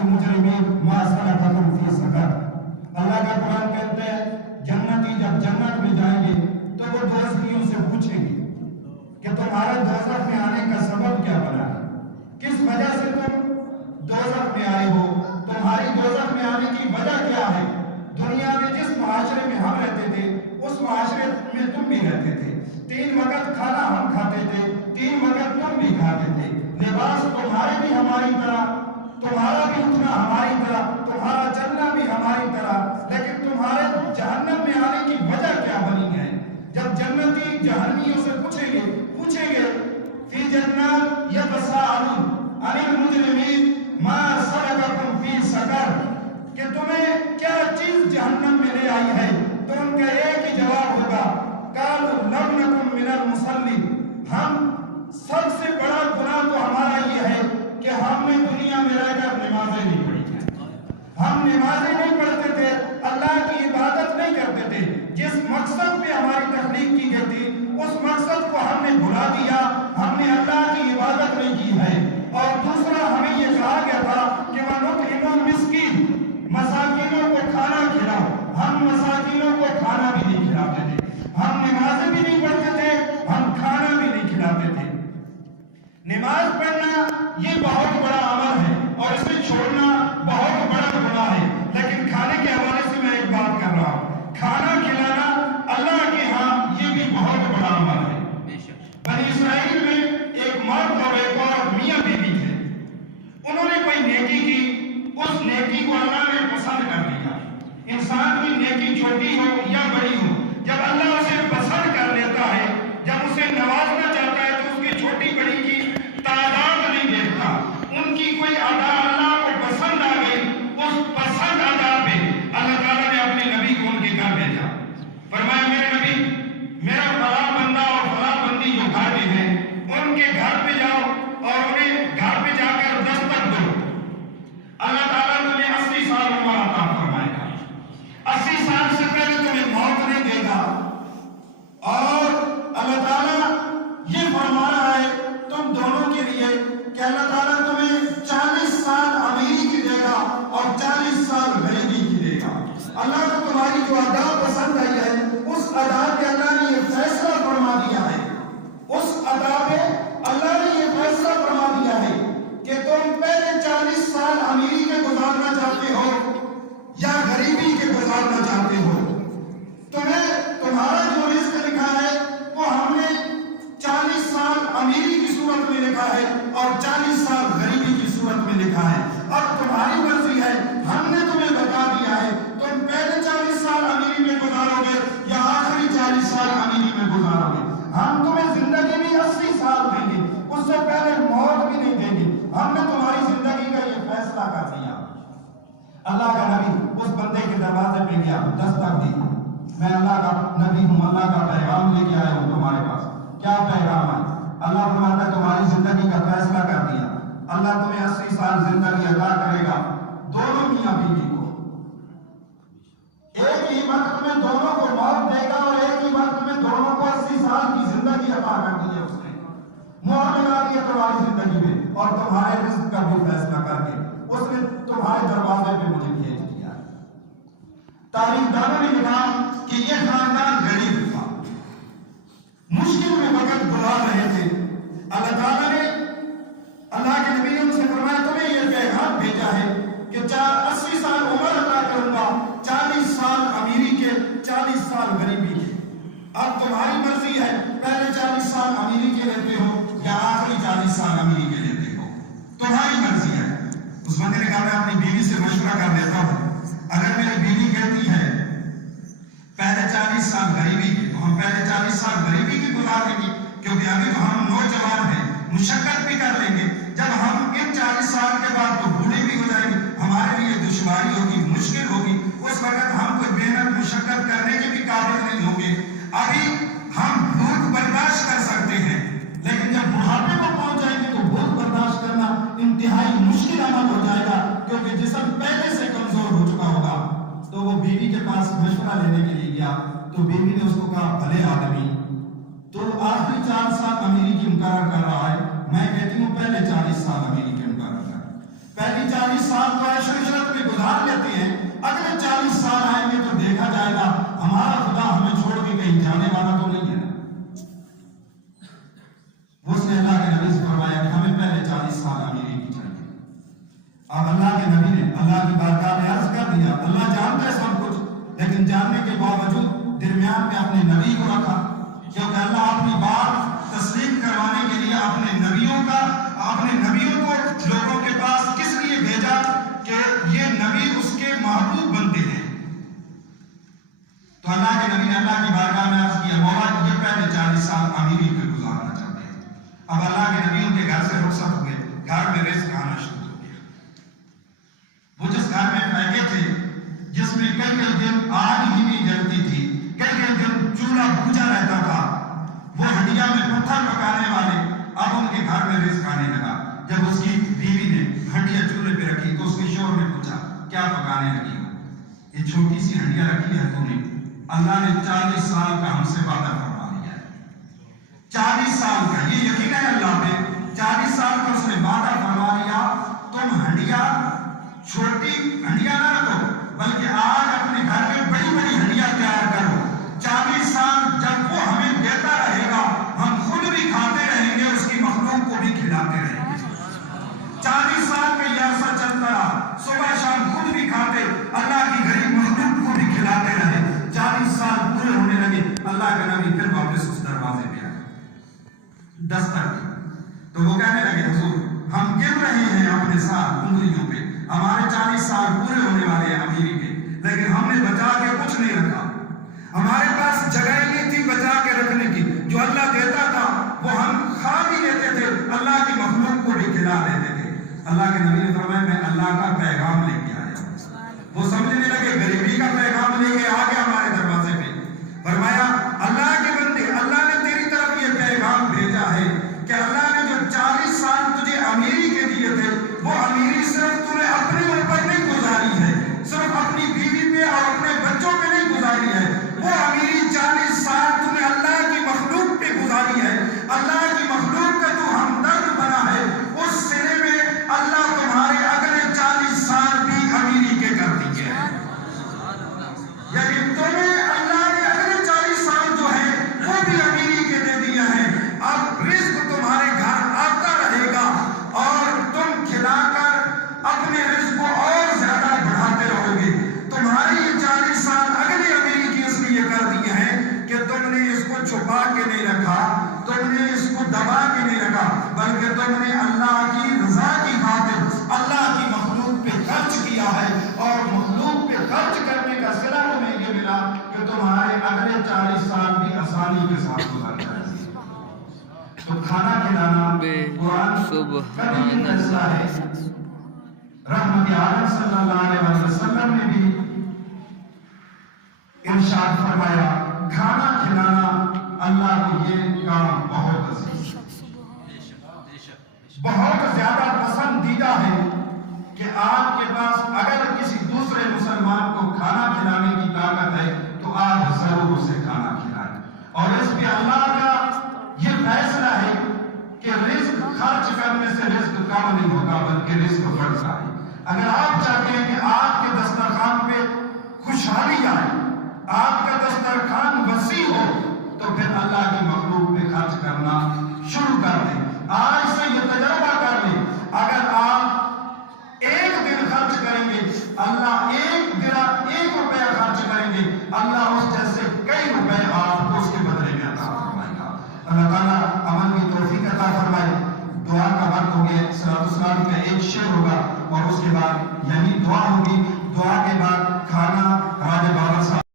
المجرمین ما سلککم فی سقر۔ اللہ کا قرآن کہتے ہیں جنتی جب جنت میں جائیں گے تو وہ دوزخیوں سے پوچھیں گے کہ تمہارے دوزخ میں آنے کا سبب کیا بنا ہے، کس وجہ سے تم دوزخ میں آئے ہو، تمہاری دوزخ میں آنے کی وجہ کیا ہے؟ دنیا میں جس معاشرے میں ہم رہتے تھے اس معاشرے میں تم بھی رہتے تھے، 3 وقت کھانا ہم کھاتے تھے، 3 وقت تم بھی کھاتے تھے، لباس تمہارے بھی ہماری طرح، تمہارا بھی اٹھنا ہماری طرح، تمہارا چلنا بھی ہماری طرح، لیکن تمہارے جہنم میں آنے کی وجہ کیا بنی ہے؟ جب جنتی جہنمیوں سے پوچھیں گے فی جنات یتساءلون عن المجرمین ما سلککم فی سقر، کہ تمہیں کیا چیز جہنم میں لے آئی ہے؟ تو ان کا ایک ہی جواب ہوگا قالوا لم نکن من المصلین، ہم سب سے بڑا گناہ تو ہمارا یہ ہے کہ ہم نے دنیا میں رہ کر نمازیں نہیں پڑھی ہیں، ہم نمازیں نہیں پڑھتے تھے، اللہ کی عبادت نہیں کرتے تھے، جس مقصد پہ ہماری تخلیق کی گئی تھی اس مقصد کو ہم نے بھلا دیا، ہم نے اللہ کی عبادت نہیں کی ہے۔ اور دوسرا ہمیں یہ کہا گیا تھا کہ وَنُطْعِمُ الْمِسْكِينَ، مساکینوں کو کھانا کھلاؤ، ہم مساکینوں کو کھانا بھی نہیں کھلاتے تھے، ہم نمازیں بھی نہیں پڑھتے تھے، ہم کھانا بھی نہیں کھلاتے تھے۔ نماز پڑھنا یہ بہت بڑا عمل ہے اور اسے چھوڑنا بہت بڑا گناہ ہے، لیکن کھانے کے حوالے سے میں ایک بات کر رہا ہوں، کھانا کھلانا اللہ کے ہاں یہ بھی بہت بڑا عمل ہے۔ بنی اسرائیل میں ایک مرد اور ایک عورت میاں بیوی تھے، انہوں نے کوئی نیکی کی، اس نیکی کو اللہ نے پسند کر لیا۔ انسان کی نیکی چھوٹی ہو یا بڑی ہو، جب اللہ اسے پسند کر لیتا ہے، جب اسے نوازنا چاہتا ہے تو اس کی چھوٹی بڑی کی تعداد نہیں دیکھتا، ان کی کوئی ادا اللہ کو پسند آ گئی، اس پسند ادا پہ اللہ تعالیٰ نے اپنے نبی کو ان کے گھر بھیجا، فرمایا میرے نبی میرا فلاں بندہ اور فلاں بندی جو گھر میں ہیں ان کے گھر پہ جاؤ اور انہیں گھر پہ جا کر دستک دو، اللہ تعالیٰ تمہیں 80 سال عمر عطا فرمائے گا، 80 سال سے پہلے تمہیں موت نہیں دے گا، اور اللہ تعالیٰ یہ فرما رہا ہے تم دونوں کے لیے کہ اللہ تعالیٰ تمہیں 40 سال امیری کی دے گا اور 40 سال غریبی کی دے گا۔ اللہ کو تمہاری جو ادا پسند آئی ہے اس ادا پہ اللہ نے یہ فیصلہ فرما دیا ہے، اس ادا پہ اللہ نے یہ فیصلہ فرما دیا ہے کہ تم پہلے 40 سال امیری کے گزارنا چاہتے ہو یا غریبی کے گزارنا چاہتے ہو، تمہیں تمہارا جو رزق لکھا ہے وہ ہم نے 40 سال امیری کی صورت میں لکھا ہے اور 40 سال غریبی کی صورت میں لکھا ہے، اب تمہاری مرضی ہے، ہم نے تمہیں بتا دیا ہے تم پہلے 40 سال امیری میں گزارو گے یا آخری 40 سال امیری میں گزارو گے، ہم تمہیں زندگی بھی 80 سال دیں گے، اس سے پہلے موت بھی نہیں دیں گے، ہم نے تمہاری زندگی کا یہ فیصلہ کر دیا۔ اللہ کا نبی اس بندے کے دروازے پہ گیا، دستک دی، میں اللہ کا نبی ہوں، اللہ کا پیغام لے کے آیا ہوں تمہارے پاس، کیا پیغام ہے؟ اللہ فرماتا ہے تمہاری زندگی کا فیصلہ کر دیا، اللہ تمہیں 80 سال زندگی عطا کرے گا، دونوں میاں بیوی کو، ایک ہی وقت میں دونوں کو موت دے گا اور ایک ہی وقت میں دونوں کو 80 سال کی زندگی عطا کر دی ہے، اس نے مہر لگا دی ہے تمہاری زندگی میں، اور تمہارے رزق کا بھی فیصلہ کر کے اس نے تمہارے دروازے پہ مجھے بھیج دیا۔ تاریخ دانوں نے لکھا کہ یہ خاندان غریب تھا، مشکل میں وقت گزار رہے تھے، اللہ تعالیٰ نے اللہ کے نبی ان سے فرمایا تمہیں یہ پیغام بھیجا ہے کہ 80 سال عمر عطا کروں گا، 40 سال امیری کے، 40 سال غریبی کے، اب تمہاری مرضی ہے پہلے 40 سال امیری کے لیتے ہو یا آخری 40 سال امیری کے لیتے ہو، تمہاری مرضی ہے۔ اس بندے نے کہا میں اپنی بیوی سے مشورہ کر لیتا ہوں، اگر میری بیوی کہتی ہے پہلے 40 سال غریبی کے تو ہم پہلے 40 سال غریبی کی گزار دیں گے، کیونکہ ابھی تو ہم نوجوان ہیں، مشقت بھی کر لیں گے، جب ہم ان 40 سال کے بعد تو بوڑھے بھی ہو جائیں گے، ہمارے لیے دشواری ہوگی، مشکل ہوگی، اس وقت ہم کوئی محنت مشقت کرنے کے بھی قابل نہیں ہوں گے، ابھی ہم بھوک برداشت کر سکتے ہیں، لیکن جب بڑھاپے کو پہنچ جائیں گے تو بھوک برداشت کرنا انتہائی مشکل عمل ہو جائے گا، کیونکہ جسم پہلے سے کمزور ہو چکا ہوگا۔ تو وہ بیوی کے پاس مشورہ لینے کے لیے گیا تو بیوی نے اس کو کہا بھلے آدمی تو آخری 4 سال امیری کی مقرر کر رہا ہے، میں کہتی ہوں پہلے 40 سال امیری کے مقرر کر، پہلی 40 سال سال تو عیش و عشرت میں گزار لیتے ہیں، اگلے 40 سال آئیں گے تو دیکھا جائے گا ہمارا خدا ہمیں چھوڑ کے کہیں جانے والا تو نہیں ہے۔ اس نے اللہ کے نبی سے فرمایا کہ ہمیں پہلے 40 سال امیری کی چاہیے۔ اب اللہ کے نبی نے اللہ کی بارگاہ میں عرض کر دیا، اللہ جانتا ہے سب کچھ، لیکن جاننے کے باوجود درمیان میں اپنے نبی کو رکھا، کیونکہ اللہ اپنی بات تسلیم کروانے کے لیے اپنے نبیوں کو لوگوں کے پاس کس لیے بھیجا کہ یہ نبی اس کے محبوب بنتے ہیں۔ تو اللہ کے نبی نے اللہ کی بارگاہ میں عرض کیا، مولا یہ پہلے 40 سال امیری پہ گزارنا چاہتے ہیں۔ اب اللہ کے نبی ان کے گھر سے رخصت ہوئے، گھر میں رزق آنا شروع ہو گیا۔ وہ جس گھر میں بیٹھے تھے، جس میں کئی دن آگ ہی نہیں جلتی تھی، کئی دن چولہا بھوجا رہتا تھا، وہ ہنڈیا میں پتھر پکانے والے، اب ان کے گھر میں رزق آنے لگا۔ جب اس کی بیوی نے ہنڈیا چولہے پہ رکھی تو اس کے شوہر نے پوچھا، کیا پکانے لگی ہو؟ یہ چھوٹی سی ہنڈیا رکھی ہے تو نے؟ اللہ نے 40 سال کا ہم سے وعدہ فرما لیا ہے، 40 سال کا، یہ یقین ہے اللہ پہ، 40 سال کا اس نے وعدہ فرما لیا، تم ہنڈیا چھوٹی ہنڈیا نہ رکھو بلکہ آج اپنے گھر میں بڑی بڑی ہنڈیا تیار کرو۔ 40 سال جب وہ ہمیں دیتا رہے گا ہم خود بھی کھاتے رہیں گے، اس کی مخلوق کو بھی کھلاتے رہیں گے۔ 40 سال کا یہ عرصہ چلتا رہا، صبح شام خود بھی کھاتے، اللہ کی غریب مخلوق کو بھی کھلاتے رہے۔ 40 سال پورے ہونے لگے، اللہ کا نبی پھر واپس اس دروازے پہ آئے، دستک دی تو وہ کہنے لگے، حضور ہم گر رہے ہیں اپنے ساتھ انگلیوں پہ، ہمارے 40 سال پورے ہونے والے ہیں امیری کے، لیکن ہم نے بچا کے کچھ نہیں رکھا، ہمارے پاس جگہ ہی نہیں تھی بچا کے رکھنے کی، جو اللہ دیتا تھا وہ ہم کھا بھی لیتے تھے، اللہ کی مخلوق کو بھی کھلا دیتے تھے۔ اللہ کے نبی نے فرمایا میں اللہ کا پیغام لے کے آیا۔ وہ سمجھنے لگے غریبی کا پیغام لے کے آ گیا ہمارے دروازے پہ۔ فرمایا اللہ کے بندے، اللہ نے تیری طرف یہ پیغام بھیجا ہے کہ اللہ نے جو 40 سال تجھے امیری کے دیے تھے، وہ امیری صرف تُو نے اپنے اوپر نہیں گزاری ہے، صرف اپنی بیوی پہ اور اپنے بچوں پہ نہیں گزاری ہے، وہ امیری 40 سال تُو نے اللہ کی مخلوق پہ گزاری ہے، اللہ کی مخلوق کا تو ہمدرد بنا ہے، اس سلے میں اللہ تمہارے اگلے 40 سال بھی امیری کے کر دیے ہیں، یعنی تمہیں اللہ نے اگلے 40 سال جو ہے وہ بھی امیری کے دے دیا ہے۔ اب رزق تمہارے گھر آتا رہے گا اور تم کھلا کر اپنے رزق کو اور زیادہ بڑھاتے رہو گے۔ تمہاری یہ 40 سال اگلی امیری کی اس لیے کر دیے ہیں کہ تم نے اس کو چھپا کے نہیں رکھا، تم نے اس کو دبا کے نہیں رکھا، بلکہ تم نے اللہ کی رضا کی خاطر اللہ کی مخلوق پہ خرچ کیا ہے، اور مخلوق پہ خرچ کرنے کا صلہ تمہیں یہ ملا کہ تمہارے اگلے 40 سال بھی آسانی کے ساتھ گزر جائیں گے۔ تو کھانا کھلانا قرآن کا بھی فیصلہ ہے۔ رحمت عالم صلی اللہ علیہ وسلم نے بھی ارشاد فرمایا، کھانا کھلانا اللہ کو یہ کام بہت عزیز، بہت زیادہ پسندیدہ ہے کہ آپ کے پاس اگر کسی دوسرے مسلمان کو کھانا کھلانے کی طاقت ہے تو آپ ضرور اسے کھانا کھلائیں۔ اور اس پہ اللہ کا یہ فیصلہ ہے کہ رزق خرچ کرنے سے رزق کم نہیں ہوتا بلکہ رزق بڑھتا ہے۔ اگر آپ چاہتے ہیں کہ آپ کے دسترخوان پہ خوشحالی آئے، آپ کا دسترخوان وسیع ہو، تو پھر اللہ کی مخلوق پہ خرچ کرنا شروع کر دیں۔ آج سے یہ تجربہ کر لیں، اگر آپ 1 دن خرچ کریں گے، اللہ 1 روپیہ خرچ کریں گے، اللہ اس جیسے کئی روپے آپ کو اس کے بدلے میں عطا فرمائے گا۔ اللہ تعالیٰ عمل کی توفیق عطا فرمائے۔ دعا کا وقت ہو گیا، صلاۃ السلام کا ایک شعر ہوگا اور اس کے بعد یعنی دعا ہوگی، دعا کے بعد کھانا راجہ بابر صاحب